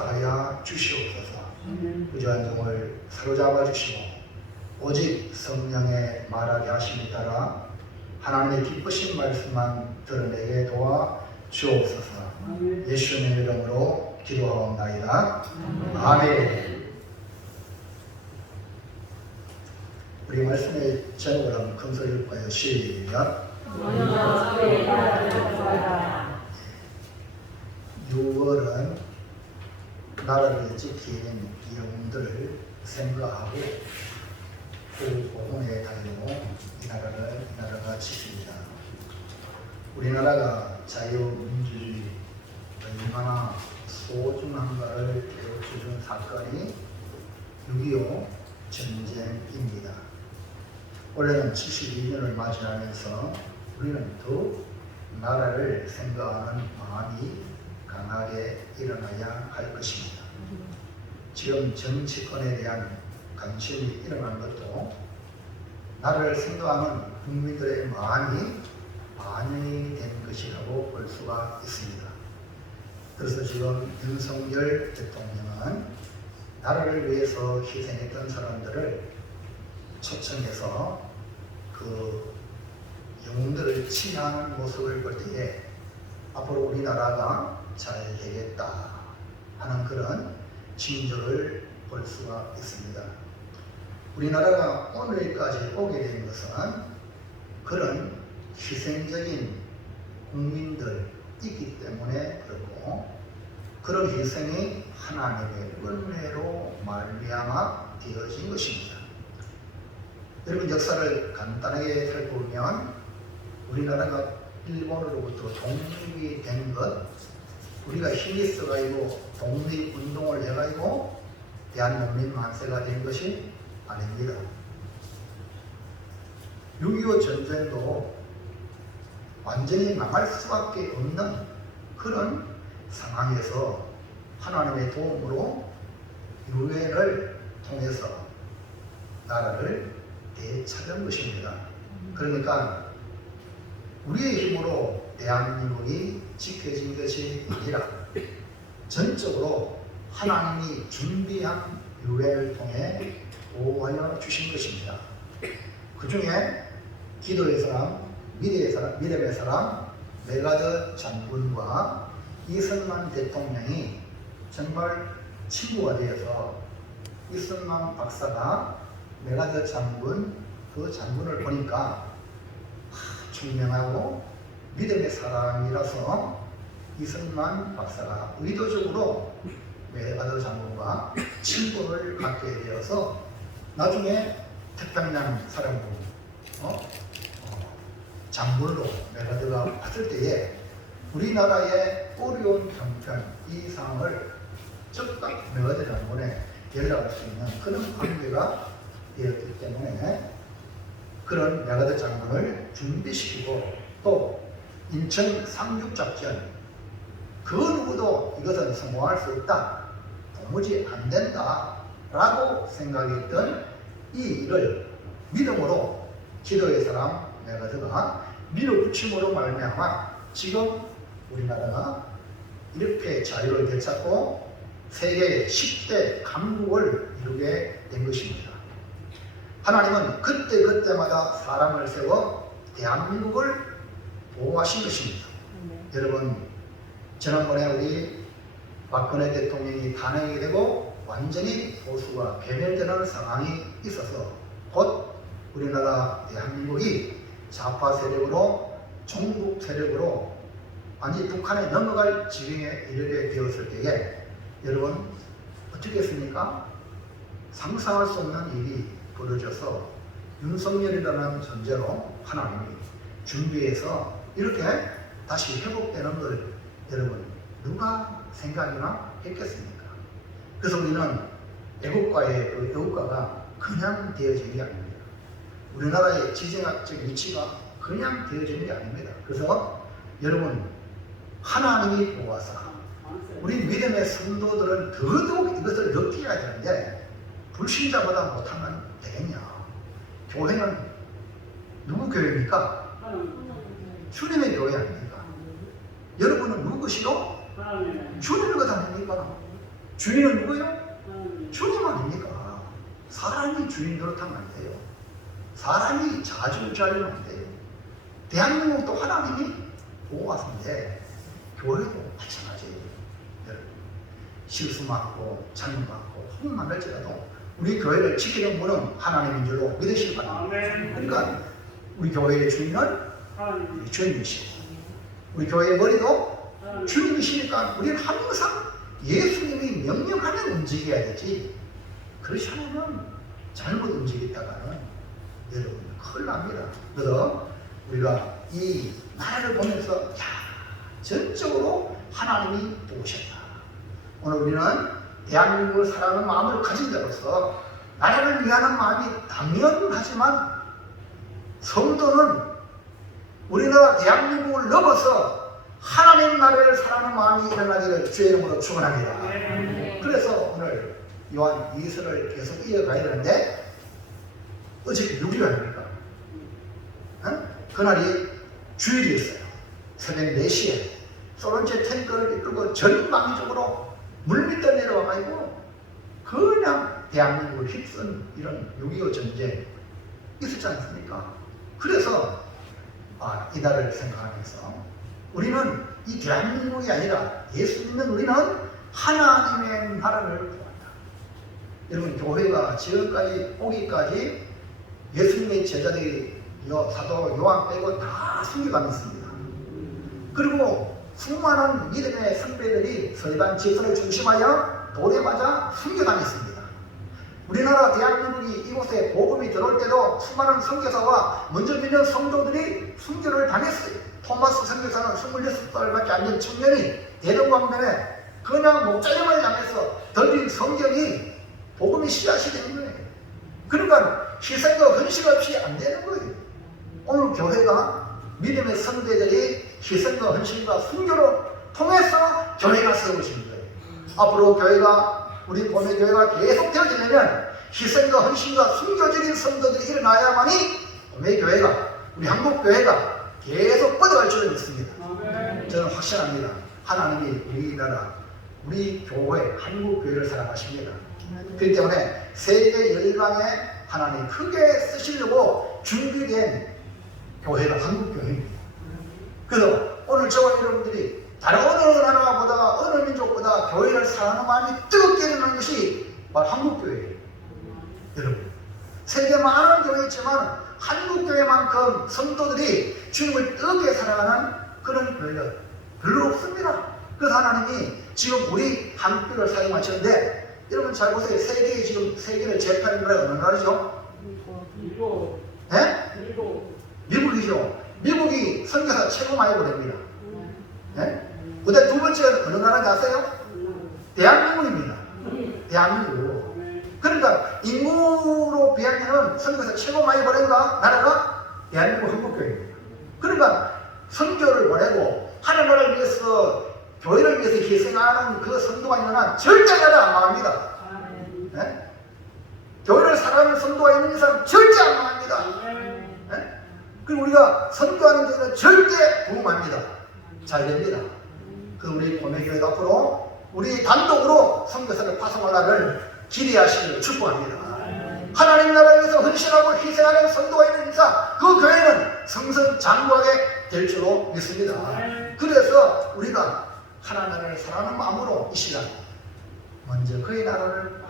역사하여 주시옵소서. 부조한 종을 사로잡아 주시고 오직 성령의 말하게 하심에 따라 하나님의 기쁘신 말씀만 드러내게 도와 주옵소서. 예수님의 이름으로 기도하옵나이다. 아멘. 우리 말씀의 제목을 한번 큰 소리로 읽어요. 시작. 6월은 나라를 지키는 영웅들을 생각하고 그 보훈의 달로 이 나라가 지킵니다. 우리나라가 자유민주주의 얼마나 소중한가를 깨우쳐준 사건이 6.25 전쟁입니다. 올해는 72년을 맞이하면서 우리는 더욱 나라를 생각하는 마음이 강하게 일어나야 할 것입니다. 지금 정치권에 대한 관심이 일어난 것도 나라를 생각하는 국민들의 마음이 반영이 된 것이라고 볼 수가 있습니다. 그래서 지금 윤석열 대통령은 나라를 위해서 희생했던 사람들을 초청해서 그 영웅들을 칭하는 모습을 볼 때에 앞으로 우리나라가 잘 되겠다 하는 그런 징조를 볼 수가 있습니다. 우리나라가 오늘까지 오게 된 것은 그런 희생적인 국민들이 있기 때문에 그렇고, 그런 희생이 하나님의 은혜로 말미암아 되어진 것입니다. 여러분, 역사를 간단하게 살펴보면 우리나라가 일본으로부터 독립이 된 것, 우리가 힘이 있어가지고 독립운동을 해가지고 대한민국 만세가 된 것이 아닙니다. 6.25 전쟁도 완전히 망할 수밖에 없는 그런 상황에서 하나님의 도움으로 유엔을 통해서 나라를 되찾은 것입니다. 그러니까 우리의 힘으로 대한민국이 지켜진 것이 아니라 전적으로 하나님이 준비한 유엔을 통해 보호하여 주신 것입니다. 그 중에 기도의 사람, 믿음의 사람 메가드 장군과 이승만 대통령이 정말 친구가 되어서 이승만 박사가 메가드 장군, 그 장군을 보니까 총명하고 믿음의 사람이라서 이승만 박사가 의도적으로 메가드 장군과 친분을 갖게 되어서 나중에 태평양 사령부 장군으로 메가드가 왔을 때에 우리나라의 어려운 형편, 이 상황을 즉각 메가드 장군에 연락할 수 있는 그런 관계가 되었기 때문에 그런 메가드 장군을 준비시키고, 또 인천 상륙작전, 그 누구도 이것은 성공할 수 없다, 도무지 안 된다 라고 생각했던 이 일을 믿음으로 기도의 사람 메가드가 밀어붙임으로 말미암아 지금 우리나라가 이렇게 자유를 되찾고 세계의 10대 강국을 이루게 된 것입니다. 하나님은 그때그때마다 사람을 세워 대한민국을 보호하신 것입니다. 여러분, 지난번에 우리 박근혜 대통령이 탄핵이 되고 완전히 보수가 괴멸되는 상황이 있어서 곧 우리나라 대한민국이 좌파 세력으로, 종북 세력으로 완전히 북한에 넘어갈 지경에 이르게 되었을 때에 여러분 어떻게 했습니까? 상상할 수 없는 일이 벌어져서 윤석열이라는 존재로 하나님이 준비해서 이렇게 다시 회복되는 걸 여러분 누가 생각이나 했겠습니까? 그래서 우리는 애국가의 그 애국가가 그냥 되어진 게 아닙니다. 우리나라의 지정학적 위치가 그냥 되어지는 게 아닙니다. 그래서 여러분, 하나님이 보아서 우리 믿음의 성도들은 더더욱 이것을 느껴야 되는데 불신자보다 못하면 되겠냐? 교회는 누구 교회입니까? 주님의 교회 아닙니까? 여러분은 누구시로? 주님의 것 아닙니까? 주인은 누구예요? 주님 아닙니까? 사람이 주인 노릇하면 안 돼요. 사람이 자주자려면 안 돼요. 대한민국도 하나님이 보호하신데 교회도 마찬가지예요. 여러분, 실수 많고 잘못 많고 흠 많을지라도 우리 교회를 지키는 분은 하나님인 줄로 믿으시기 바랍니다. 그러니까 우리 교회의 주인은 우리 주님이시고 우리 교회의 머리도 주님이시니까 우리는 항상 예수님이 명령하면 움직여야 되지, 그렇지 않으면 잘못 움직였다가는 여러분 큰일 납니다. 그래서 우리가 이 나라를 보면서 야, 전적으로 하나님이 도우셨다. 오늘 우리는 대한민국을 사랑하는 마음을 가진 자로서 나라를 위하는 마음이 당연하지만 성도는 우리나라 대한민국을 넘어서 하나님 나라를 사랑하는 마음이 일어나기를 주의 이름으로 축원합니다. 그래서 오늘 요한 2서를 계속 이어가야 되는데 어저께 6일입니까? 그날이 주일이었어요. 새벽 4시에 소련제 탱크를 이끌고 전방위적으로 물밑에 내려와가지고 그냥 대한민국을 휩쓴 이런 6.25 전쟁 있었지 않습니까? 그래서 이날을 생각하면서 우리는 이 대한민국이 아니라 예수 믿는 우리는 하나님의 나라를 구한다. 여러분, 교회가 지금까지 오기까지 예수님의 제자들이 사도 요한 빼고 다 순교당했습니다. 그리고 수많은 믿음의 선배들이 서해반 지선을 중심하여 돌에 맞아 순교당했습니다. 우리나라 대한민국이 이곳에 복음이 들어올 때도 수많은 선교사와 먼저 믿는 성도들이 순교를 당했어요. 토마스 선교사는 26살밖에 안 된 청년이 대동강변에 그냥 목자임을 당해서 던진 성경이 복음이 씨앗이 되는 거예요. 그러니까 희생과 헌신 없이 안 되는 거예요. 오늘 교회가 믿음의 선배들이 희생과 헌신과 순교로 통해서 교회가 세워진 거예요. 앞으로 교회가, 우리 봄의 교회가 계속 되어지려면 희생과 헌신과 순교적인 성도들이 일어나야만이 봄의 교회가, 우리 한국 교회가 계속 뻗어갈 줄을 믿습니다. 저는 확신합니다. 하나님이 우리나라, 우리 교회, 한국 교회를 사랑하십니다. 그렇기 때문에 세계 열방에 하나님 크게 쓰시려고 준비된 교회가 한국 교회입니다. 그래서 오늘 저와 여러분들이 다른 어느 나라보다 어느 민족보다 교회를 사랑하는 마음이 뜨겁게 일어나는 것이 바로 한국 교회예요. 여러분, 세계 많은 교회 있지만 한국 교회만큼 성도들이 주님을 뜨겁게 사랑하는 그런 교회가 별로 없습니다. 그래서 하나님이 지금 우리 한국교회를 사용하시는데, 여러분 잘 보세요. 세계에 지금 세계를 제패하는 나라가 어느 나라죠? 미국. 네? 미국이죠. 미국이 선교사 최고 많이 보냅니다. 네? 근데 두 번째는 어느 나라인지 아세요? 대한민국입니다. 대한민국. 그러니까 인구로 비하면 선교사 최고 많이 보낸다 나라가 대한민국 한국교회입니다. 그러니까 선교를 보내고 하나님을 위해서, 교회를 위해서 희생하는 그 성도가 있는 한 절대 나라 안 망합니다. 네? 교회를 사랑하는 성도가 있는 이상 절대 안 망합니다. 네? 그리고 우리가 선교하는 데는 절대 부흥합니다. 잘 됩니다. 그 우리 봄의교회도 앞으로 우리 단독으로 선교사를 파송하라를 기대하시기를 축복합니다. 하나님 나라를 위해서 헌신하고 희생하는 성도가 있는 이상 그 교회는 성성장구하게 될 줄로 믿습니다. 그래서 우리가 하나님 나라를 사랑하는 마음으로 이 시간 먼저 그의 나라를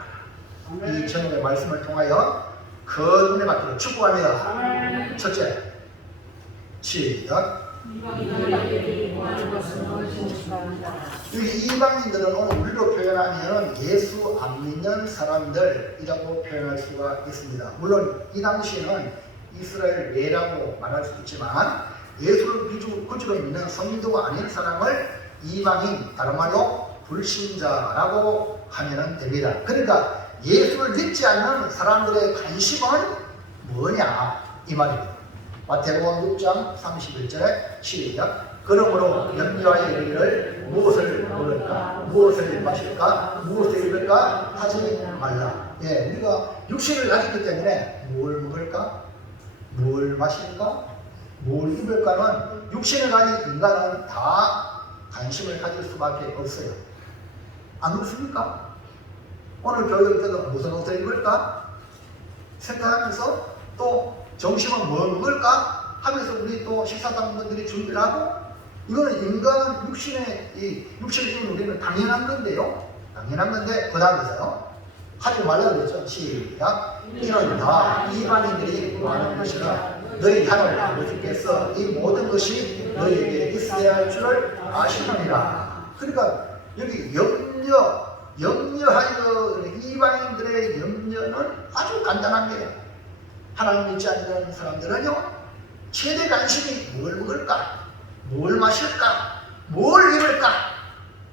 이 저녁의 말씀을 통하여 그 은혜 받기를 축복합니다. 첫째, 시작. 여기 이방인들은 오늘 우리로 표현하면 예수 안 믿는 사람들이라고 표현할 수가 있습니다. 물론 이 당시에는 이스라엘 외라고 말할 수 있지만 예수를 구주로 믿는 성도가 아닌 사람을 이방인, 다른 말로 불신자라고 하면 됩니다. 그러니까 예수를 믿지 않는 사람들의 관심은 뭐냐 이 말입니다. 마태복음 6장 31절에 시작. 그러므로 염려하여 이르기를 무엇을 먹을까, 무엇을 마실까, 무엇을 입을까 하지 말라. 예, 우리가 육신을 가지기 때문에 뭘 먹을까, 뭘 마실까, 뭘 입을까는 육신을 가진 인간은 다 관심을 가질 수밖에 없어요. 안 그렇습니까? 오늘 교회 때도 무슨 옷을 입을까? 생각하면서 또 점심은 뭘 먹을까? 하면서 우리 또 식사당분들이 준비를 하고, 이거는 인간 육신을 입은 우리는 당연한 건데요. 당연한 건데, 그 다음에서요. 하지 말라고 그랬죠. 시작. 이는 다 이방인들이 구하는 것이라 너희 하나님 아버지께서 이 모든 것이 너희에게 있어야 할 줄을 아시느니라. 그러니까 여기 염려하여 이방인들의 염려는 아주 간단한 거예요. 하나님 믿지 않는 사람들은요, 최대 관심이 뭘 먹을까, 뭘 마실까, 뭘 입을까,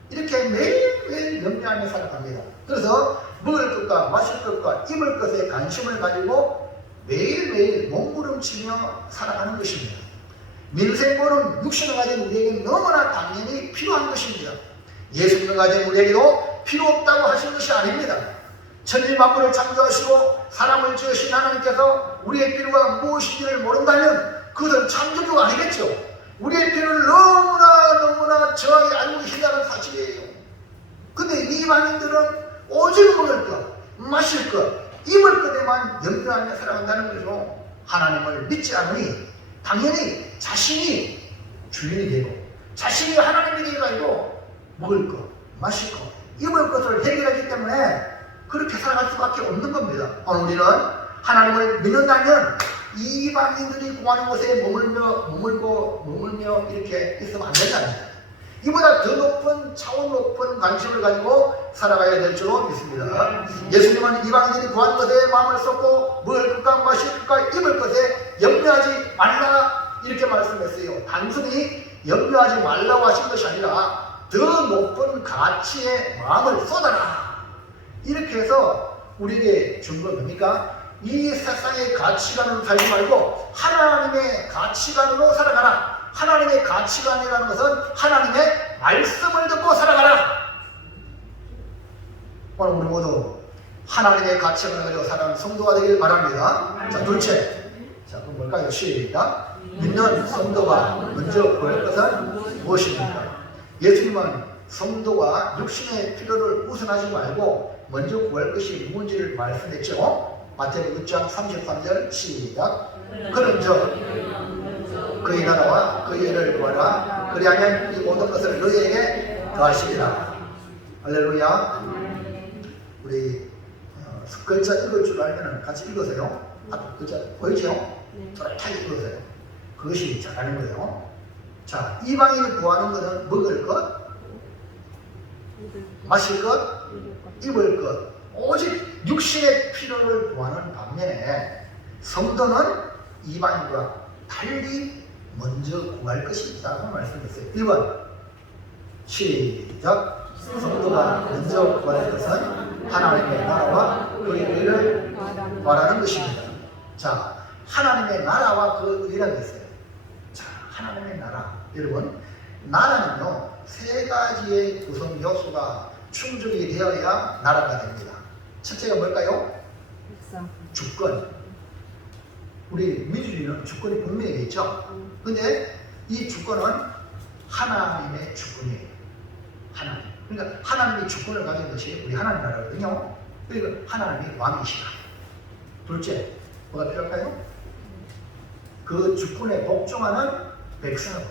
이렇게 매일매일 염려하며 살아갑니다. 그래서 먹을 것과 마실 것과 입을 것에 관심을 가지고 매일매일 몸부림치며 살아가는 것입니다. 민생보는 육신을 가진 우리에게 너무나 당연히 필요한 것입니다. 예수님을 가진 우리에게도 필요 없다고 하신 것이 아닙니다. 천지만물을 창조하시고 사람을 지으신 하나님께서 우리의 필요가 무엇인지를 모른다면 그것은 창조주가 아니겠죠. 우리의 필요를 너무나 정확히 알고 계신다는 사실이에요. 근데 이방인들은 오직 먹을 것, 마실 것, 입을 것에만 염려하며 살아간다는 거죠. 하나님을 믿지 않으니 당연히 자신이 주인이 되고 자신이 하나님이 되어가지고 먹을 것, 마실 것, 입을 것을 해결하기 때문에 그렇게 살아갈 수밖에 없는 겁니다. 오늘 우리는 하나님을 믿는다면 이방인들이 구하는 곳에 머물며 이렇게 있으면 안 된다는 거예요. 이보다 더 높은 차원 높은 관심을 가지고 살아가야 될 줄로 믿습니다. 예수님은 이방인들이 구하는 것에 마음을 쏟고 먹을 것과 마실 것과 입을 것에 염려하지 말라 이렇게 말씀했어요. 단순히 염려하지 말라고 하신 것이 아니라 더 높은 가치에 마음을 쏟아라 이렇게 해서 우리에게 준 건 뭡니까? 이 세상의 가치관으로 살지 말고 하나님의 가치관으로 살아가라. 하나님의 가치관이라는 것은 하나님의 말씀을 듣고 살아가라. 오늘 우리 모두 하나님의 가치관을 가지고 살아가는 성도가 되길 바랍니다. 자, 둘째. 자, 그럼 뭘까요? 시작. 믿는 성도가 먼저 구할 것은 무엇입니까? 예수님은 성도가 육신의 필요를 우선하지 말고 먼저 구할 것이 무엇인지를 말씀했죠. 마태복음 6장 33절 시작. 그는 그의 나라와 그의 일을 구하라. 그리하면 이 모든 것을 너희에게 더하시리라. 할렐루야. 우리 글자 읽을 줄 알면 같이 읽으세요. 앞에 글자 보이죠? 또렷하게 읽으세요. 그것이 잘하는 거예요. 자, 이방인이 구하는 것은 먹을 것, 마실 것, 입을 것, 오직 육신의 필요를 구하는 반면에 성도는 이방인과 달리 먼저 구할 것이 있다고 말씀했어요. 1번 시작. 성도가 먼저 구할 것은 하나님의 나라와 그의 의를 구하라는 것입니다. 자, 하나님의 나라와 그 의라는 게 있어요. 자, 하나님의 나라. 여러분, 나라는요, 세 가지의 구성 요소가 충족이 되어야 나라가 됩니다. 첫째가 뭘까요? 주권. 우리 민주주의는 주권이 분명히 있죠. 근데 이 주권은 하나님의 주권이에요. 하나님. 그러니까 하나님이 주권을 가진 것이 우리 하나님 나라거든요. 그리고 하나님이 왕이시다. 둘째, 뭐가 필요할까요? 그 주권에 복종하는 백성이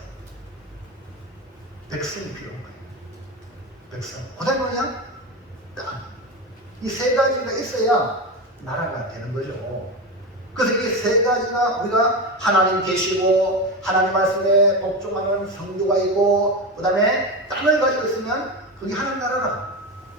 필요한 거예요. 백성. 그다음에 뭐냐? 땅. 이 세 가지가 있어야 나라가 되는 거죠. 그래서 이 세 가지가 우리가 하나님 계시고 하나님 말씀에 복종하는 성도가 있고 그 다음에 땅을 가지고 있으면 그게 하나님 나라라.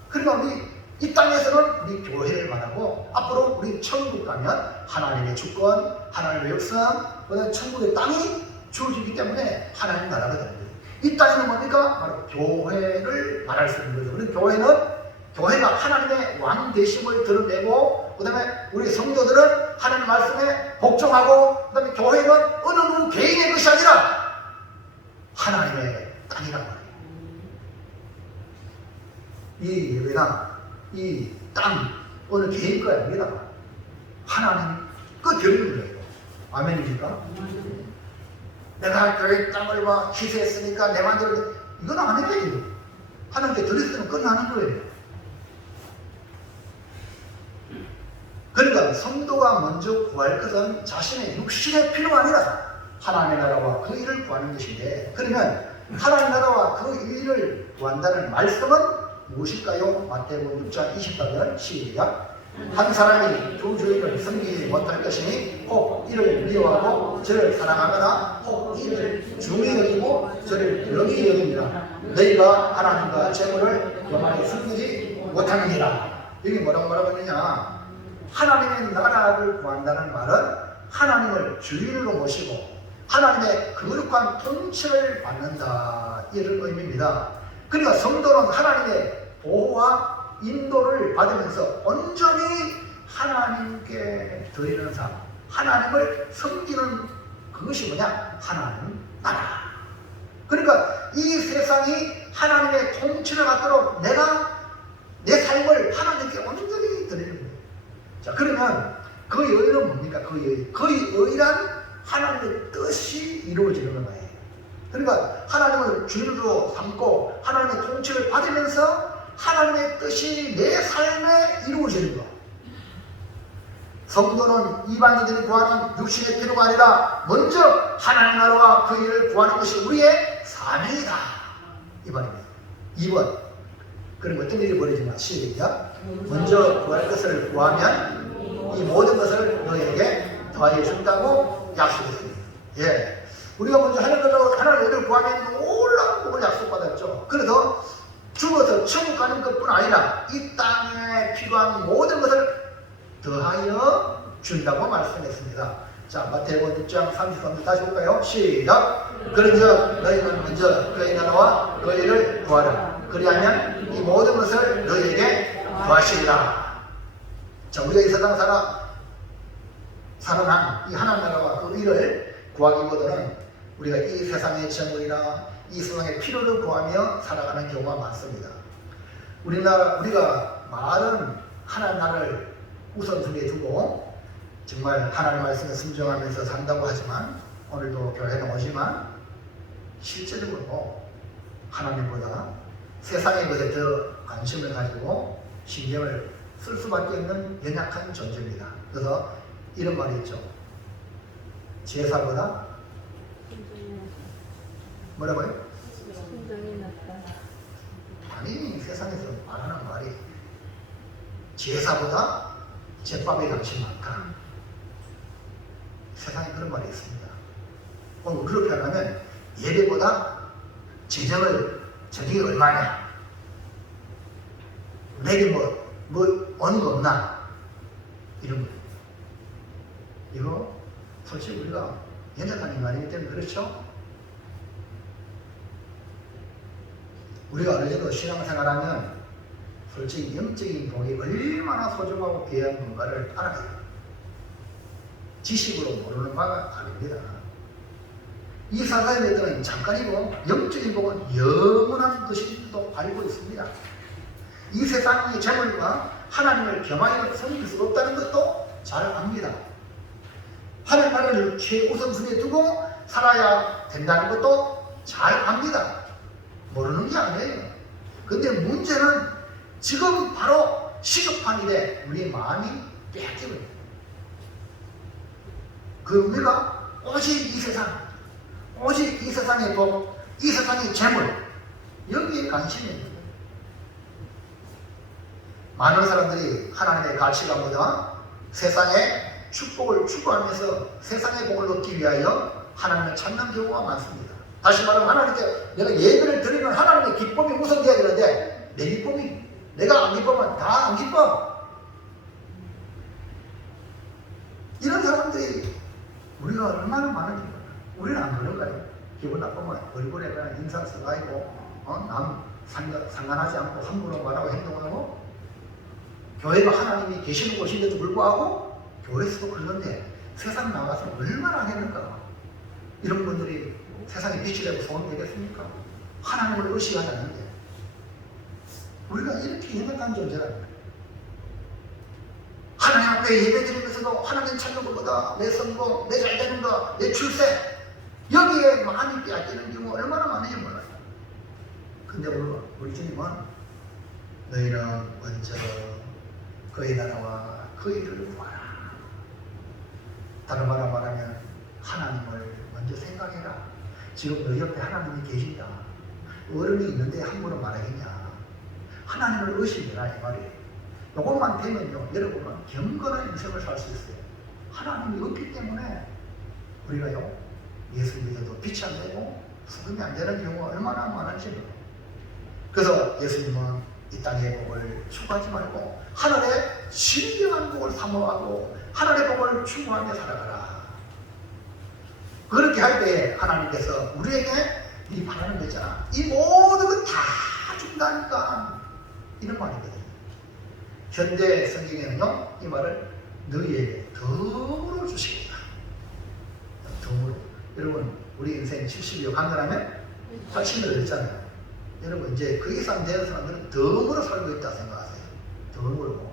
그러니까 우리 이 땅에서는 우리 교회를 말하고 앞으로 우리 천국 가면 하나님의 주권, 하나님의 역사, 그 다음에 천국의 땅이 주어지기 때문에 하나님 나라가 되는 거예요. 이 땅에는 뭡니까? 바로 교회를 말할 수 있는 거죠. 그래서 교회가 하나님의 왕 되심을 드러내고 그 다음에 우리 성도들은 하나님 말씀에 복종하고 그 다음에 교회는 어느 누구 개인의 것이 아니라 하나님의 땅이란 말이에요. 이 예배나 이 땅 어느 개인 거 아닙니다. 하나님 그 드리는 거예요. 아멘입니까? 내가 교회 땅을 막 희생했으니까 내 마음대로 이건 아니에요. 하나님께 드렸으면 끝나는 거예요. 그러니까 성도가 먼저 구할 것은 자신의 육신의 필요가 아니라 하나님의 나라와 그 일을 구하는 것인데, 그러면 하나님의 나라와 그 일을 구한다는 말씀은 무엇일까요? 마태복음 6장 28절 시작. 한 사람이 두 주인을 섬기지 못할 것이니 혹 이를 미워하고 저를 사랑하거나 혹 이를 중히 여기고 저를 영히 여깁니다. 너희가 하나님과 재물을 영원히 섬기지 못하느니라. 여기 뭐라고 했느냐? 하나님의 나라를 구한다는 말은 하나님을 주인으로 모시고 하나님의 거룩한 통치를 받는다, 이런 의미입니다. 그러니까 성도는 하나님의 보호와 인도를 받으면서 온전히 하나님께 드리는 삶, 하나님을 섬기는 그것이 뭐냐? 하나님 나라. 그러니까 이 세상이 하나님의 통치를 받도록 내가 내 삶을 하나님께 온전히 드리는 거예요. 자, 그러면 그 여인은 뭡니까? 그 여인은 하나님의 뜻이 이루어지는 거예요. 그러니까 하나님을 주인으로 삼고 하나님의 통치를 받으면서 하나님의 뜻이 내 삶에 이루어지는 것. 성도는 이방인들이 구하는 육신의 필요가 아니라 먼저 하나님 나라와 그 일을 구하는 것이 우리의 사명이다, 이 말입니다. 2번. 그럼 어떤 일이 벌어지나? 시작. 먼저 구할 것을 구하면 이 모든 것을 너에게 더하여 준다고 약속했습니다. 예. 우리가 먼저 하나님의 일을 구하면 놀라운 복을 약속받았죠. 그래서 죽어서 천국 가는 것뿐 아니라 이 땅에 필요한 모든 것을 더하여 준다고 말씀했습니다. 자, 마태복음 6장 33절 다시 볼까요? 시작. 그런즉 너희는 먼저 그의 나라와 그 일을 구하라. 그리하면 이 모든 것을 너희에게 구하시리라. 자, 우리가 이 세상 살아난 이 하나님 나라와 그 일을 구하기보다는 우리가 이 세상의 재물이나 이 세상의 필요를 구하며 살아가는 경우가 많습니다. 우리가 말은 하나님 나라를 우선순위에 두고 정말 하나님 말씀에 순종하면서 산다고 하지만, 오늘도 교회에 오지만 실제적으로 하나님보다 세상의 것에 더 관심을 가지고 신경을 쓸 수밖에 없는 연약한 존재입니다. 그래서 이런 말이 있죠. 제사보다 뭐라고요? 아니, 세상에서 말하는 말이 제사보다 제밥의 값이 많다. 세상에 그런 말이 있습니다. 오늘 우리로 표현하면 예배보다 저녁이 얼마냐? 내게 어느 거 없나? 이런 거예요. 이거 솔직히 우리가 연약한 인간이기 때문에 그렇죠? 우리가 어느 정도 신앙생활하면 솔직히 영적인 복이 얼마나 소중하고 귀한 건가를 알아야 해요. 지식으로 모르는 바가 아닙니다. 이 사사의 메드는 잠깐이고 영적인 복은 영원한 것인지도 알고 있습니다. 이 세상의 재물과 하나님을 겸하여 섬길 수 없다는 것도 잘 압니다. 하나님 나라를 최우선순위에 두고 살아야 된다는 것도 잘 압니다. 모르는 게 아니에요. 근데 문제는 지금 바로 시급한 일에 우리의 마음이 빼앗기고 있어요. 그 우리가 오직 이 세상의 복, 이 세상의 재물, 여기에 관심이 있는 거예요. 많은 사람들이 하나님의 가치관보다 세상의 축복을 추구하면서 세상의 복을 얻기 위하여 하나님을 찾는 경우가 많습니다. 다시 말하면 하나님께 내가 예배를 드리면 하나님의 기쁨이 우선돼야 되는데 내 기쁨이 내가 안 기쁘면 다 안 기뻐. 이런 사람들이 우리가 얼마나 많은지 몰라요. 우리는 안 그런가요? 기분 나쁘면 얼굴에 그냥 인상 써가지고 남 상관하지 않고 함부로 말하고 행동하고, 교회가 하나님이 계시는 곳인데도 불구하고 교회에서도 그러는데 세상 나가서 얼마나 하겠는가. 이런 분들이 세상에 빛이 되고 소원이 되겠습니까? 하나님을 의식하지 않는데 우리가 이렇게 연약한 존재라는 거예요. 하나님 앞에 예배드리면서도 하나님 찾는 것보다 내 성공, 내 잘되는 거, 내 출세, 여기에 마음이 빼앗기는 경우 얼마나 많은지 몰라요. 근데 우리 주님은 너희는 먼저 그의 나라와 그 그 일을 구하라. 다른 말로 말하면 하나님을 먼저 생각해라. 지금 너 옆에 하나님이 계신다. 어른이 있는데 함부로 말하겠냐. 하나님을 의심해라 이 말이에요. 이것만 되면요 여러분은 경건한 인생을 살 수 있어요. 하나님이 없기 때문에 우리가요 예수 믿어도 빛이 안 되고 소금이 안 되는 경우가 얼마나 많은지 몰라요. 그래서 예수님은 이 땅의 복을 추구하지 말고 하늘의 신령한 복을 사모하고 하늘의 복을 추구하며 살아가라. 그렇게 할 때 하나님께서 우리에게 이 바라는 거 있잖아. 이 모든 걸 다 준다니까 이런 말이거든요. 현대 성경에는요 이 말을 너희에게 덤으로 주시겠다. 덤으로. 여러분 우리 인생 70여 강건하면 80년 됐잖아요. 여러분 이제 그 이상 되는 사람들은 덤으로 살고 있다 생각하세요. 덤으로.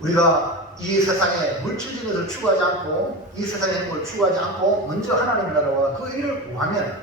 우리가 이 세상에 물질적인 것을 추구하지 않고 이 세상의 행복을 추구하지 않고 먼저 하나님의 나라와 그 일을 구하면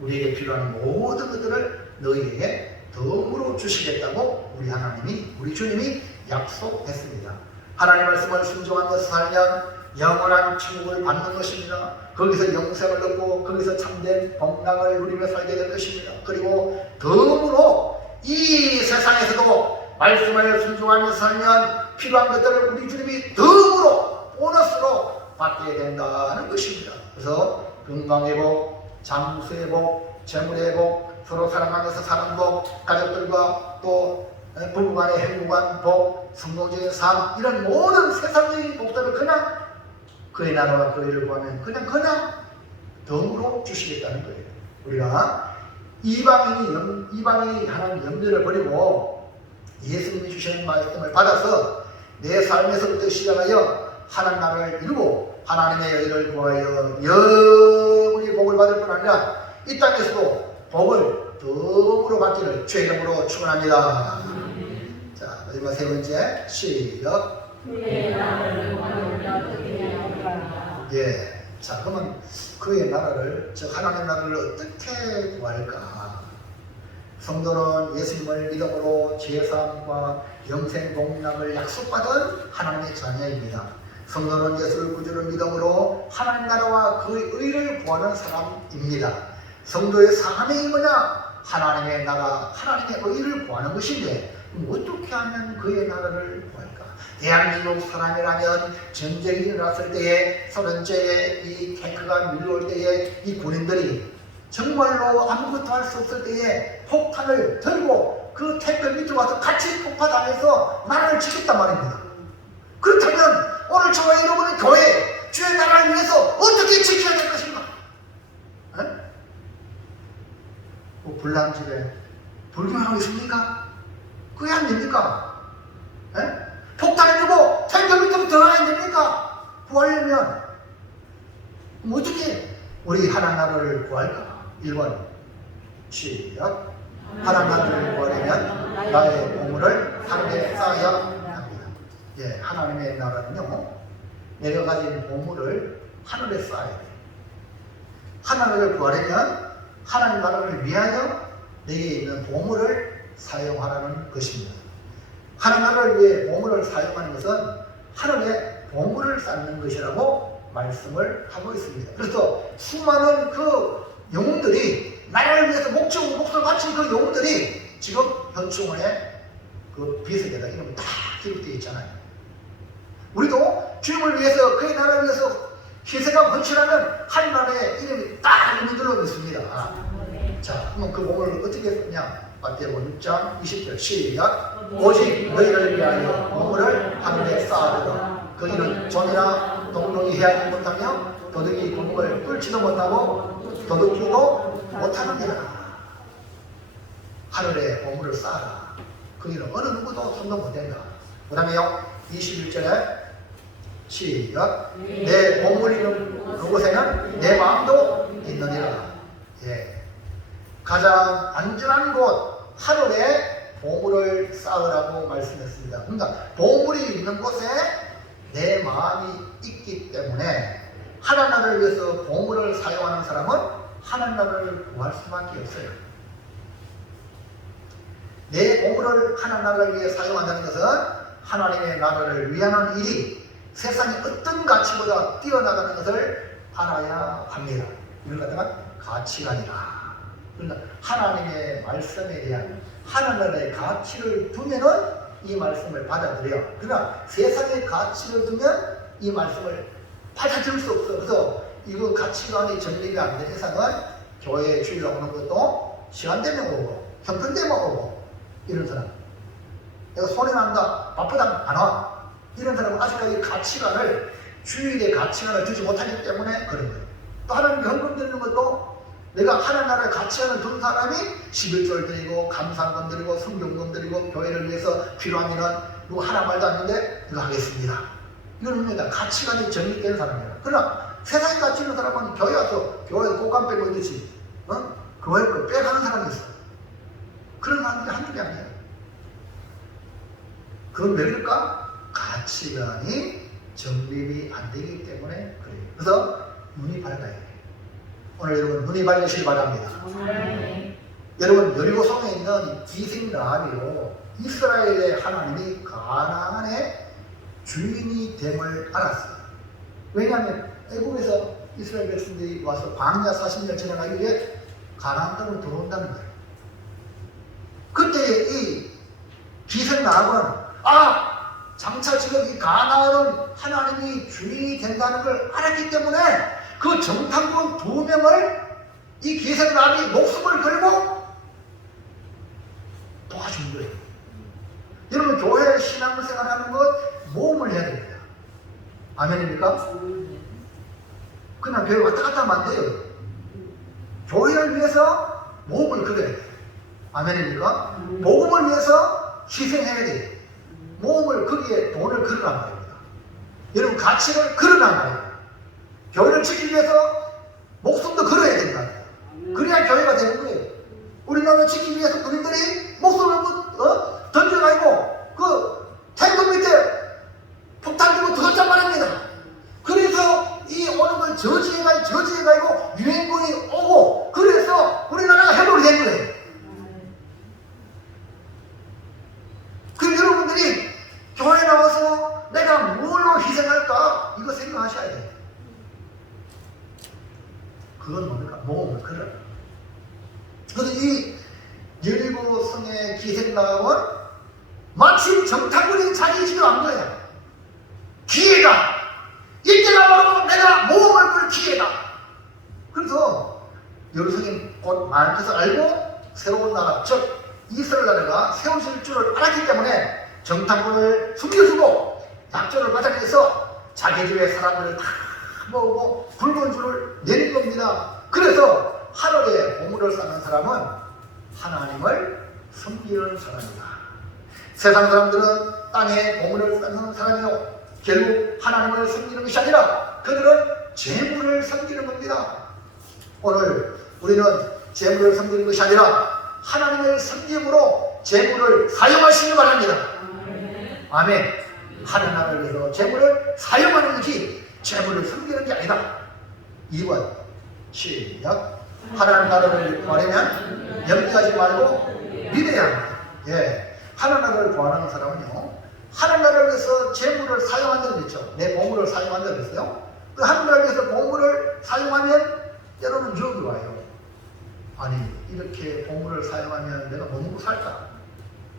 우리에게 필요한 모든 것들을 너희에게 덤으로 주시겠다고 우리 하나님이 우리 주님이 약속했습니다. 하나님 말씀을 순종하며 살면 영원한 천국을 받는 것입니다. 거기서 영생을 얻고 거기서 참된 건강을 누리며 살게 될 것입니다. 그리고 덤으로 이 세상에서도 말씀을 순종하며 살면 필요한 것들을 우리 주님이 덤으로 보너스로 받게 된다는 것입니다. 그래서 건강회복, 장수회복, 재물회복, 서로 사랑하면서 사는 복, 가족들과 또 부부간의 행복한 복, 성공적인 삶, 이런 모든 세상적인 복들을 그냥 그의 나라와 그 일을 구하면 그냥 덤으로 주시겠다는 거예요. 우리가 이방인이 하는 염려를 버리고 예수님이 주시는 말씀을 받아서 내 삶에서부터 시작하여 하나님 나라를 이루고 하나님의 의를 구하여 영원히 복을 받을 뿐 아니라 이 땅에서도 복을 덤으로 받기를 주의 이름으로 축원합니다. 자, 마지막 세 번째 시작. 예. 자, 그러면 그의 나라를, 즉 하나님의 나라를 어떻게 구할까? 성도는 예수님을 믿음으로 제사함과 영생 복락을 약속받은 하나님의 자녀입니다. 성도는 예수를 구주를 믿음으로 하나님 나라와 그의 의를 구하는 사람입니다. 성도의 사명이 뭐냐? 하나님의 나라, 하나님의 의를 구하는 것인데 어떻게 하면 그의 나라를 구할까? 대한민국 사람이라면 전쟁이 일어났을 때에 소련제에 이 탱크가 밀려올 때에 이 군인들이 정말로 아무것도 할 수 없을 때에 폭탄을 들고 그 탱크 밑으로 와서 같이 폭파당해서 나라를 지켰단 말입니다. 그렇다면 오늘 저와 여러분의 교회, 주의 나라를 위해서 어떻게 지켜야 될 것인가? 뭐 불난집에 불교하고 있습니까? 그게 안 됩니까? 폭탄을 들고 탱크 밑으로 들어가야 됩니까? 구하려면 어떻게 우리 하나님 나라를 구할까? 1번 시작. 하나님 나라를 구하려면 나의 보물을 하늘에 쌓아야 합니다. 예, 하나님의 나라는요 내가 가진 보물을 하늘에 쌓아야 돼요. 하나님을 구하려면 하나님 나라를 위하여 내게 있는 보물을 사용하라는 것입니다. 하나님 나라를 위해 보물을 사용하는 것은 하늘에 보물을 쌓는 것이라고 말씀을 하고 있습니다. 그래서 수많은 그 영웅들이 나라를 위해서 목숨을 바친 그 영웅들이 지금 현충원에 그 비석에다 이름이 딱 기록되어 있잖아요. 우리도 주님을 위해서 그의 나라를 위해서 희생하고 헌신하는 한 나라의 이름이 딱 들어 있습니다. 자, 그러면 그 보물을 어떻게 했냐? 마태복음 6장 20절 시작. 오직 너희를 위하여 보물을 하늘에 쌓아두라. 그 일은 종이나 동동이 해하지 못하며 도둑이 구멍을 뚫지도 못하고 도둑질도 못하느니라. 하늘에 보물을 쌓아라. 그 일은 어느 누구도 손도 못 댄다. 그 다음에요 21절에 시작. 내 보물이 있는 그곳에는 내 마음도 있느니라. 예. 가장 안전한 곳 하늘에 보물을 쌓으라고 말씀했습니다. 그러니까 보물이 있는 곳에 내 마음이 있기 때문에 하나님 나라를 위해서 보물을 사용하는 사람은 하나님 나라를 구할 수밖에 없어요. 내 보물을 하나님 나라를 위해 사용한다는 것은 하나님의 나라를 위하는 일이 세상의 어떤 가치보다 뛰어나가는 것을 알아야 합니다. 이걸 갖다가 가치관이라. 그러니까 하나님의 말씀에 대한 하나님의 가치를 두면은 이 말씀을 받아들여요. 그러나 세상의 가치를 두면 이 말씀을 받아들일 수 없어. 그래서 이거 가치관이 정립이 안 된 이상은 교회에 주일 오는 것도 시간 되면 오고 형편되면 오고 이런 사람. 내가 손해 난다, 바쁘다, 안 와. 이런 사람은 아직까지 가치관을, 주일의 가치관을 두지 못하기 때문에 그런 거예요. 또 하나님 현금 드리는 것도 내가 하나님 나라의 가치관을 둔 사람이 11조를 드리고 감사금 드리고 성경금 드리고 교회를 위해서 필요하면은 누구 하나 말도 안 했는데 이거 하겠습니다. 이거는 뭡니까? 가치관이 정립된 사람이에요. 그러나 세상에 가치 있는 사람은 교회 와서 교회 꽃감 빼고 있듯이 교회 걸 빼가는 사람이 있어. 그런 사람들이 한둘이 아니에요. 그건 왜 그럴까? 가치관이 정립이 안 되기 때문에 그래요. 그래서 눈이 밝아야 돼요. 오늘 여러분 눈이 밝으시기 바랍니다. 여러분 여리고성에 있는 기생 라합이요, 이스라엘의 하나님이 가나안의 주인이 됨을 알았어요. 왜냐하면 애국에서 이스라엘 백성들이 와서 광야 40년 지나가기 위해 가나안 땅으로 들어온다는 거예요. 그때 이 기생 라합은 장차 지금 이 가나안은 하나님이 주인이 된다는 걸 알았기 때문에 그 정탐꾼 2명을 이 기생 라합이 목숨을 걸고 도와준 거예요. 여러분 교회 신앙생활하는 것 모험을 해야 됩니다. 아멘입니까? 그냥 교회 왔다 갔다 하면 안 돼요. 교회를 위해서 모험을 걸어야 돼요. 아멘입니까? 복음을 위해서 희생해야 돼요. 모험을 거기에 돈을 걸어란 말입니다. 여러분 가치를 걸어란 말이에요. 교회를 지키기 위해서 목숨도 걸어야 된다. 그래야 교회가 되는 거예요. 우리나라 지키기 위해서 군인들이 목숨을 던져가지고 그 탱크 밑에 폭탄 들고 들었단 말입니다. 그래서 이 오는 걸 저지해가지고 유엔군이 오고 그래서 우리나라가 회복이 된 거예요. 그럼 여러분들이 교회 나와서 내가 뭘로 희생할까? 이거 생각하셔야 돼요. 그건 뭡니까? 모험을 걸어라. 그래서 이 여리고 성의 기생라합은 마침 정탐꾼이 자기 집에 온 거야. 기회다. 이때가 바로 내가 모험을 걸 기회다. 그래서 여리고성이 곧 많은 것을 알고 새로운 나라, 즉 이스라엘 나라가 세워질 줄을 알았기 때문에 정탐꾼을 숨겨주고 약조를 받아내서 자기 집에 사람들을 다 모으고 굵은 줄을 내는 겁니다. 그래서 하늘에 보물을 쌓는 사람은 하나님을 섬기는 사람이다. 세상 사람들은 땅에 보물을 쌓는 사람이요, 결국 하나님을 섬기는 것이 아니라 그들은 재물을 섬기는 겁니다. 오늘 우리는 재물을 섬기는 것이 아니라 하나님을 섬김으로 재물을 사용하시기 바랍니다. 아멘. 하나님 나라를 위해서 재물을 사용하는 것이 재물을 섬기는 게 아니다. 2번 시작. 하나님 나라를 구하려면 염려하지 말고 믿어야 합니다. 예. 하나님 나라를 구하는 사람은요, 하나님 나라를 위해서 재물을 사용한다고 그랬죠. 내 보물을 사용한다고 그랬어요. 그 하나님 나라를 위해서 보물을 사용하면 때로는 유혹이 와요. 아니 이렇게 보물을 사용하면 내가 뭐 먹고 살까?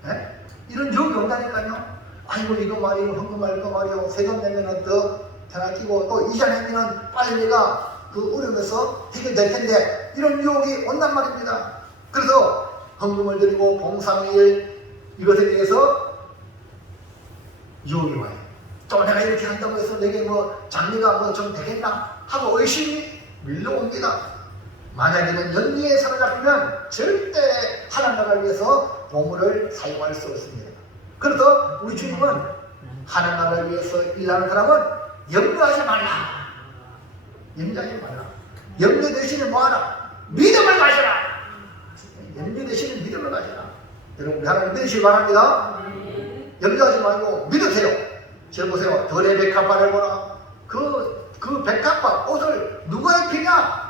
예? 이런 유혹이 온다니까요. 아이고 이거 말이요, 헌금 말고 말이요, 세금 내면은 더 대나 끼고 또 이자 내면은 빨리 내가 그 어려움에서 해결될 텐데, 이런 유혹이 온단 말입니다. 그래서 헌금을 드리고 봉사일 이것에 대해서 유혹이 와요. 또 내가 이렇게 한다고 해서 내게 뭐 장래가 뭐 좀 되겠나 하고 의심이 밀려옵니다. 만약에는 연미에 사로잡히면 절대 하나님 나라를 위해서 보물을 사용할 수 없습니다. 그래서 우리 주님은 하나님 나라를 위해서 일하는 사람은 염려하지 말라. 염려하지 말라. 염려 대신에 뭐하라? 믿음을 가져라. 염려 대신에 믿음을 가져라. 여러분 하나님 믿으시기 바랍니다. 염려하지 말고 믿으세요. 저 보세요. 덜의 백합화를 보라. 그 백합화 옷을 누가 입히냐?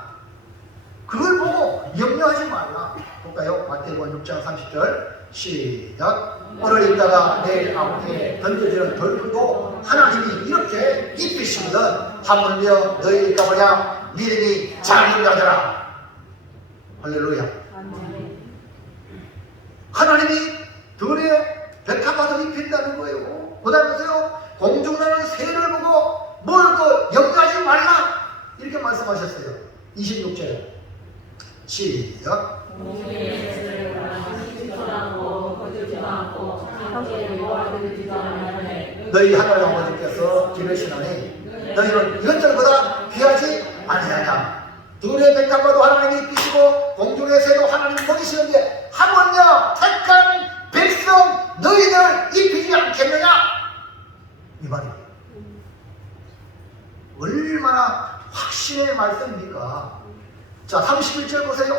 그걸 보고 염려하지 말라. 볼까요? 마태복음 6장 30절. 시작. 오늘 있다가 내일 아무에 던져지는 돌풀도 하나님이 이렇게 입히시거든. 하물며 너희일까 보냐 믿음이 작은 자들아. 할렐루야. 하나님이 들에 백합화도 입힌다는 거예요. 그 다음에 보세요. 공중나는 새를 보고 뭘 염려하지 말라 이렇게 말씀하셨어요. 26절 시작. 너희 하나님 아버지께서 기르시나니 너희는 이것들보다 귀하지 아니하냐. 들의 백합화도 하나님이 입히시고 공중의 새도 하나님이 먹이시는데 하물며 택한 백성 너희들 입히지 않겠느냐 이 말이에요. 얼마나 확신의 말씀입니까? 자 31절 보세요.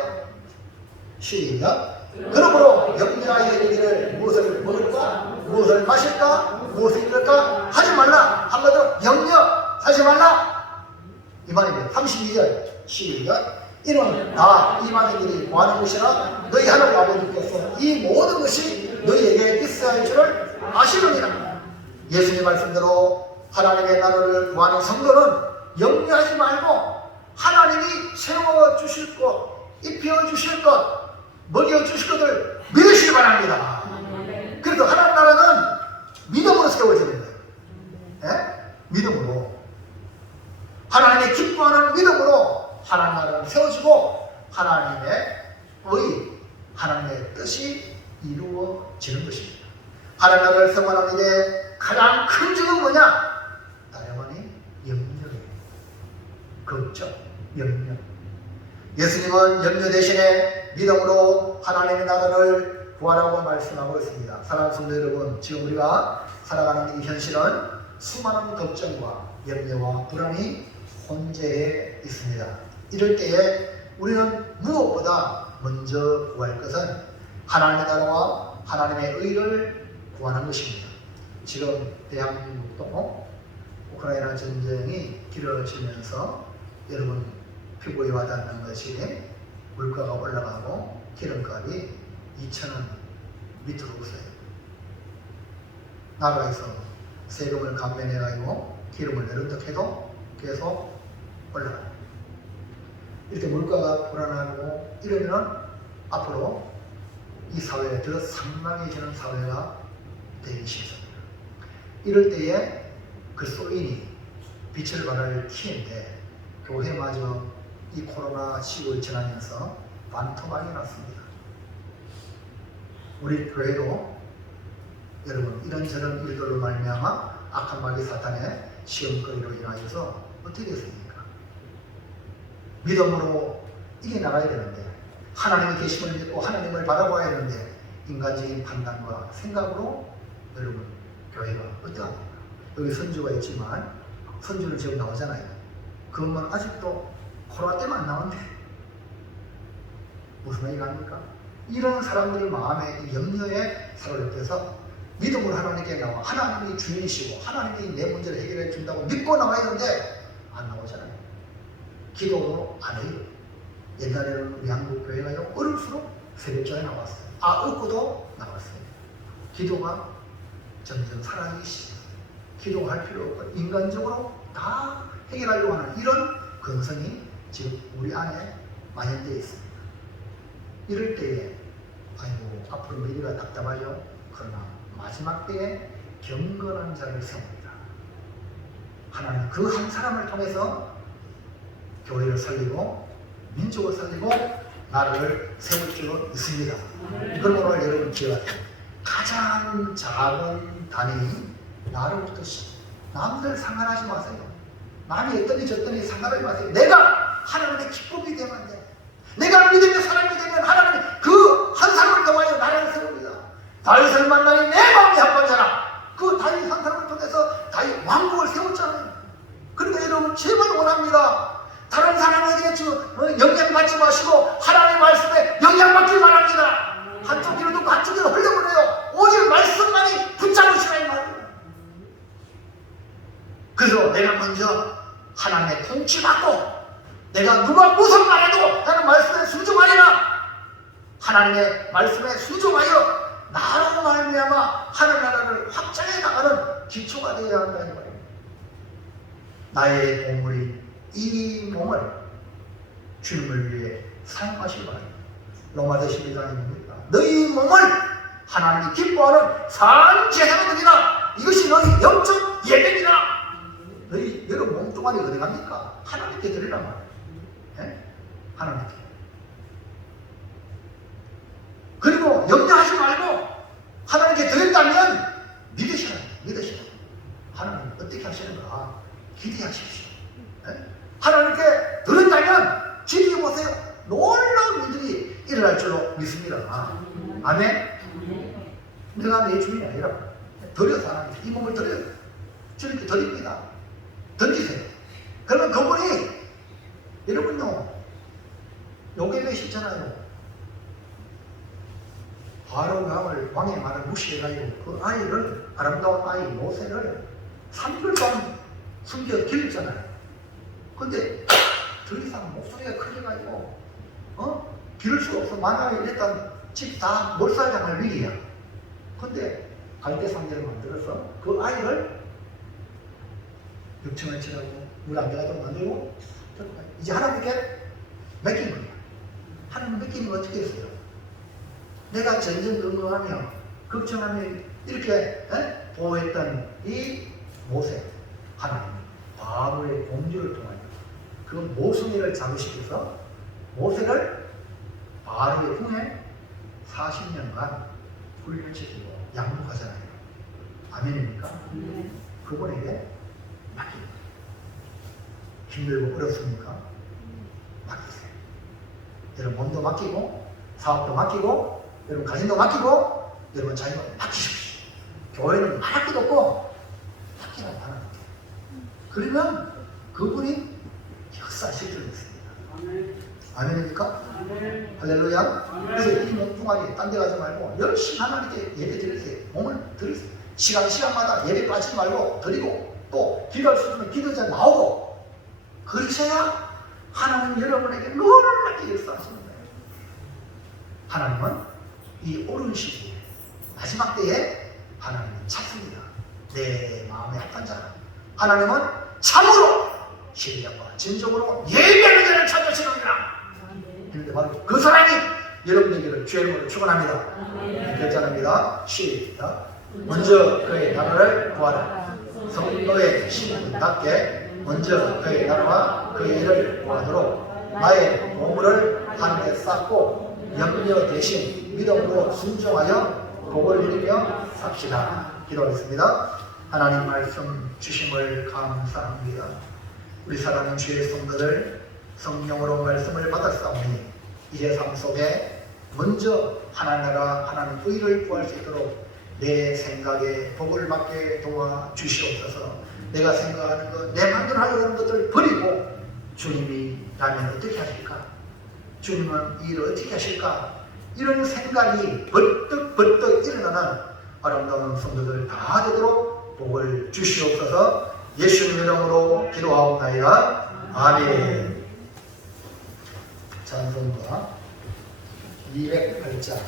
시작. 그러므로 염려하여 이르기를 무엇을 먹을까 무엇을 마실까 무엇을 입을까 하지 말라. 한마디로 염려하지 말라 이 말입니다. 32절 시작. 이는 다 이방인들이 구하는 것이라 너희 하나님 아버지께서 이 모든 것이 너희에게 있어야 할 줄을 아시느니라. 예수님 말씀대로 하나님의 나라를 구하는 성도는 염려하지 말고 하나님이 세워주실 것, 입혀주실 것, 먹여주실 것을 믿으시기 바랍니다. 그래서 하나님 나라는 믿음으로 세워지는 거예요. 네? 믿음으로. 하나님의 기뻐하는 믿음으로 하나님 나라는 세워지고 하나님의 의, 하나님의 뜻이 이루어지는 것입니다. 하나님 나라를 세워가는 일에 가장 큰 적은 뭐냐? 다름아니 염려예요. 걱정, 염려. 예수님은 염려 대신에 믿음으로 하나님의 나라를 구하라고 말씀하고 있습니다. 사랑하는 성도 여러분, 지금 우리가 살아가는 이 현실은 수많은 걱정과 염려와 불안이 혼재해 있습니다. 이럴 때에 우리는 무엇보다 먼저 구할 것은 하나님의 나라와 하나님의 의를 구하는 것입니다. 지금 대한민국도 우크라이나 전쟁이 길어지면서 여러분 피부에 와닿는 것이 물가가 올라가고 기름값이 2,000원 밑으로 오르세요. 나라에서 세금을 감면해가지고 기름을 내린다 해도 계속 올라가요. 이렇게 물가가 불안하고 이러면 앞으로 이 사회에 더 상망해지는 사회가 되기 쉽습니다. 이럴 때에 그 소인이 빛을 발할 키인데 교회마저 이 코로나 시국을 지나면서 반토막이 났습니다. 우리 교회도 여러분 이런저런 일들로 말미암아 악한 마귀 사탄의 시험거리로 인하여서 어떻게 됐습니까? 믿음으로 이겨나가야 되는데 하나님의 계심을 믿고 하나님을 바라봐야 하는데 인간적인 판단과 생각으로 여러분 교회가 어떠합니까? 여기 선주가 있지만 선주는 지금 나오잖아요. 그것만 아직도 코로나 때문에 안 나오는데 무슨 얘기가 합니까? 이런 사람들 마음에 이 염려에 사로잡혀서 믿음으로 하나님께 나와 하나님이 주인이시고 하나님이 내 문제를 해결해 준다고 믿고 나와야 되는데 안 나오잖아요. 기도도 안 해요. 옛날에는 우리 한국 교회가요 어릴수록 새벽전에 나왔어요. 얻고도 나왔어요. 기도가 점점 사라지기 시작해요. 기도할 필요 없고 인간적으로 다 해결하려고 하는 이런 근성이 지금 우리 안에 만연되어 있습니다. 이럴 때에 아이고 앞으로 미래가 답답하죠. 그러나 마지막 때에 경건한 자를 세웁니다. 하나님 그 한 사람을 통해서 교회를 살리고 민족을 살리고 나라를 세울 줄 믿습니다. 이걸 오늘 여러분 기억하세요. 가장 작은 단위 나로부터 남들 상관하지 마세요. 남이 어떠니 저떠니 상관하지 마세요. 내가 하나님의 기쁨이 되면 돼. 내가 믿음의 사람이 되면 하나님 그 한 사람을 통하여 나라를 세웁니다. 다윗을 만나니 내 마음이 한번잖아. 그 다윗 한 사람을 통해서 다윗 왕국을 세웠잖아요. 그러니까 여러분 제발 원합니다. 다른 사람에게 영향받지 마시고 하나님의 말씀에 영향받기 바랍니다. 한쪽 귀로 듣고 한쪽 귀로 흘려보내요. 오직 말씀만이 붙잡으시라 이 말이에요. 그래서 내가 먼저 하나님의 통치받고 내가 누가 무슨 말해도 나는 말씀에 순종하리라. 하나님의 말씀에 순종하여 나로 말미암아 하늘나라를 확장해 나가는 기초가 되어야 한다는 말입니다. 나의 보물인 이 몸을 주님을 위해 사용하시기 바랍니다. 로마서 12장이 뭡니까? 너희 몸을 하나님이 기뻐하는 산 제사로 드리라. 이것이 너희 영적 예배니라. 너희 여러분 몸뚱아리 어디 갑니까? 하나님께 드리란 말이에요. 네? 하나님께. 그리고 염려하지 말고 하나님께 드렸다면 믿으시라. 하나님 어떻게 하시는가 기대하십시오. 네? 하나님께 드렸다면 지켜보세요. 놀라운 일들이 일어날 줄로 믿습니다. 아멘. 내가 내 주인이 아니라 드려서 하나님께 이 몸을 드려요. 주님께 드립니다. 던지세요. 그러면 그분이 여러분요 요괴 계시잖아요. 바로 왕의 말을 무시해가지고 그 아이를, 아름다운 아이 모세를 3개월 동안 숨겨 기르잖아요. 근데 더 이상 목소리가 커져가지고 기를 수가 없어. 만약에 일단 집 다 몰살당할 위기야. 근데 갈대 상자를 만들어서 그 아이를 벽청을 칠하고 물 안 들어가도록 만들고 이제 하나님께 맡긴 거야. 하나님 맡기는 거 어떻게 했어요? 내가 전전긍긍하며 걱정하며 이렇게 보호했던 이 모세 하나님 바로의 공주를 통하여 그 모순이를 잡으시켜서 모세를 바로의 궁에 40년간 훈련시키고 양육하잖아요. 아멘입니까? 그분에게 맡깁니다. 힘들고 어렵습니까? 맡기세요. 여러분 몸도 맡기고 사업도 맡기고 여러분 가정도 맡기고 여러분 자녀도 맡기십시오. 교회는 말할 것도 없고 맡기라고 하나님께. 그러면 그분이 역사하실 줄 믿습니다. 아멘입니까? 할렐루야. 그래서 이 몸뚱아리 딴 데 가지 말고 열심히 하나님께 예배 드리세요. 몸을 드리세요. 시간마다 예배 빠지지 말고 드리고 또 기도할 수 있으면 기도자 나오고 그러셔야 하나님 여러분에게 놀랍게 역사하십니다. 하나님은 이 오른 시기에 마지막 때에 하나님은 찾습니다. 내 마음에 합한 자라. 하나님은 참으로 신령과 진정으로 예배하는 자를 찾으시느니라. 그런데 바로 그 사람이 여러분에게는 주의 이름으로 축원합니다. 결단합니다. 시작. 먼저 그의 나라를 구하라. 성도의 신분답게 먼저 그의 나라와 그의 일을 구하도록 나의 보물을 하늘에 쌓고 염려 대신 믿음으로 순종하여 복을 누리며 삽시다. 기도하겠습니다. 하나님 말씀 주심을 감사합니다. 우리 사랑하는 주의 성도들 성령으로 말씀을 받았사오니 이제 삶 속에 먼저 하나나라 하나님 의를 구할 수 있도록 내 생각에 복을 받게 도와주시옵소서. 내가 생각하는 것, 내 마음대로 하려고 하는 것들을 버리고 주님이라면 어떻게 하실까? 주님은 이 일을 어떻게 하실까? 이런 생각이 벌떡 일어나는 아름다운 성도들 다 되도록 복을 주시옵소서. 예수님 이름으로 기도하옵나이다. 아멘. 찬송가 208장